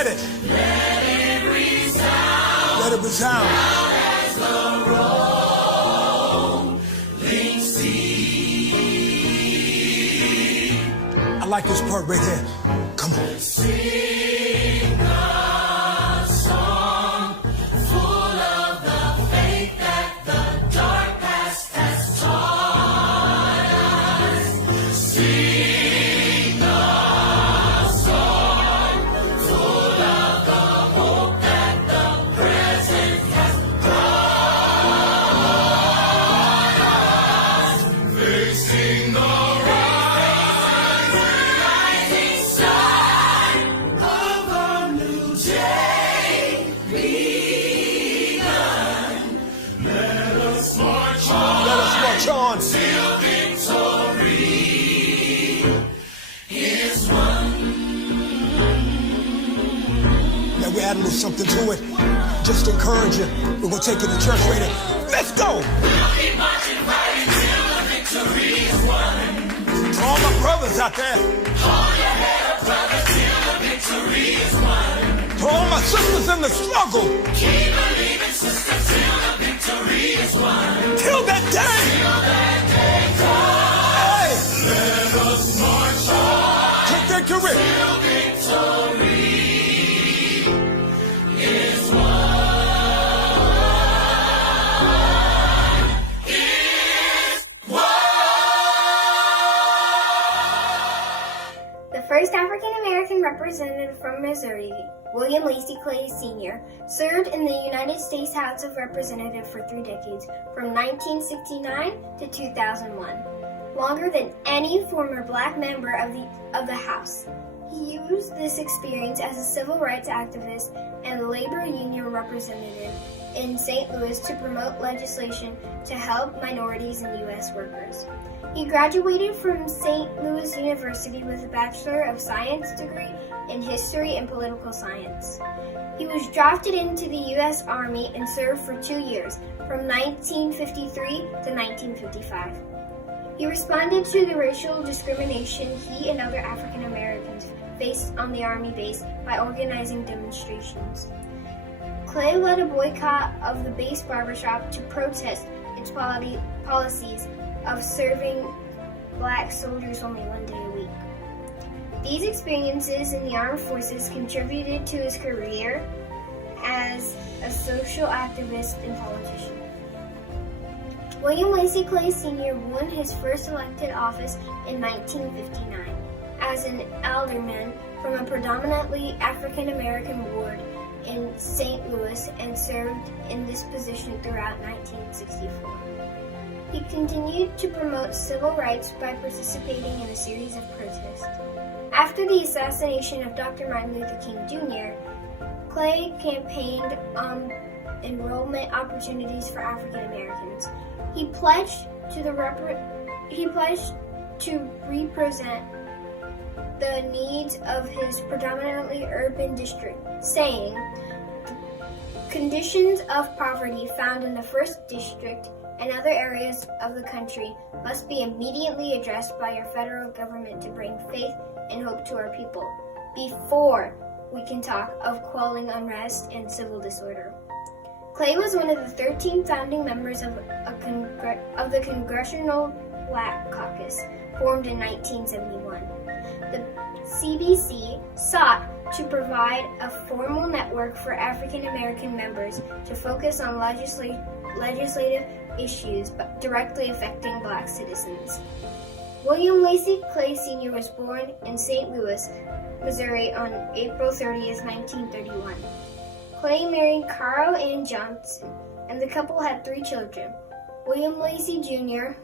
Hit it. Let it resound. Let it resound. As the rolling sea. I like this part right here. Come on. Sing a song full of the faith that the dark past has taught us. Sing a song full of the hope that the present has brought us. Facing the rising sun of a new day begun. Let us march on. Let us march on till victory is won. Now we add a little something to it. Just to encourage you. We're gonna take you to church later. Let's go. We'll keep marching right until the victory is won. To all my brothers out there. Hold your head up, brother, till the victory is won. To all my sisters in the struggle. Keep believing, sister, till the victory is won. Till that day. Till that day comes. Hey. Let us march on. To victory. Till victory is won. The first African-American representative from Missouri, William Lacey Clay Sr., served in the United States House of Representatives for 3 decades, from 1969 to 2001, longer than any former black member of the House. He used this experience as a civil rights activist and labor union representative in St. Louis to promote legislation to help minorities and U.S. workers. He graduated from St. Louis University with a Bachelor of Science degree in History and Political Science. He was drafted into the U.S. Army and served for 2 years, from 1953 to 1955. He responded to the racial discrimination he and other African Americans faced on the Army base by organizing demonstrations. Clay led a boycott of the base barbershop to protest its policies of serving black soldiers only 1 day a week. These experiences in the armed forces contributed to his career as a social activist and politician. William Lacey Clay Sr. won his first elected office in 1959 as an alderman from a predominantly African American ward in St. Louis and served in this position throughout 1964. He continued to promote civil rights by participating in a series of protests. After the assassination of Dr. Martin Luther King Jr., Clay campaigned on enrollment opportunities for African Americans. He pledged to represent the needs of his predominantly urban district, saying, "The conditions of poverty found in the first district and other areas of the country must be immediately addressed by our federal government to bring faith and hope to our people, before we can talk of quelling unrest and civil disorder." Clay was one of the 13 founding members of the Congressional Black Caucus, formed in 1971. The CBC sought to provide a formal network for African American members to focus on legislative issues directly affecting black citizens. William Lacey Clay Sr. was born in St. Louis, Missouri on April 30th, 1931. Clay married Carl Ann Johnson, and the couple had 3 children: William Lacey Jr.,